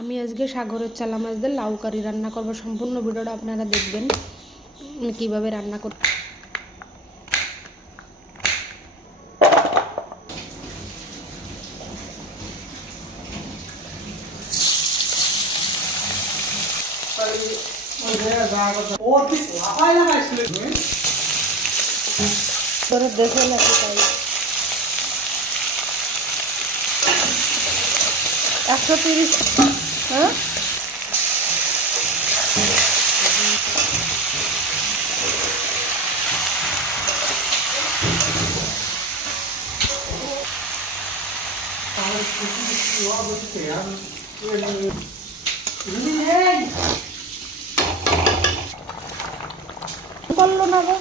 আমি আজকে সাগরের চালা মাছ দিয়ে লাউ কারি রান্না করব। সম্পূর্ণ ভিডিওটা আপনারা দেখবেন আমি কীভাবে রান্না করব। দেখে লাগে তাই 130। হ্যাঁ করলো না গো।